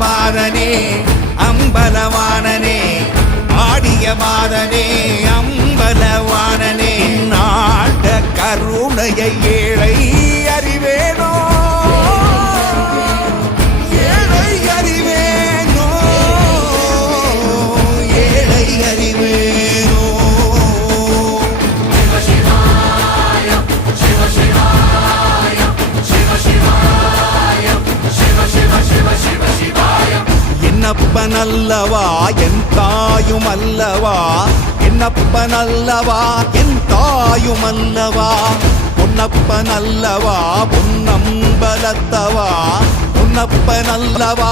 பாதனே அம்பலவானனே, ஆடிய பாதனே அம்பலவானனே, நாட கருணையை ஏழை அறிவேனோ, ஏழை அறிவேனோ, ஏழை அறிவேனோ. சிவ சிவாய சிவ சிவாய சிவ சிவாய சிவ சிவ சிவ சிவ சிவாய. என்னப்பன் அல்லவா என் தாயும் அல்லவா, என்னப்பன் அல்லவா என் தாயும் அல்லவா, பொன்னப்பன் அல்லவா பொன்னம்பலத்தவா, பொன்னப்பன் அல்லவா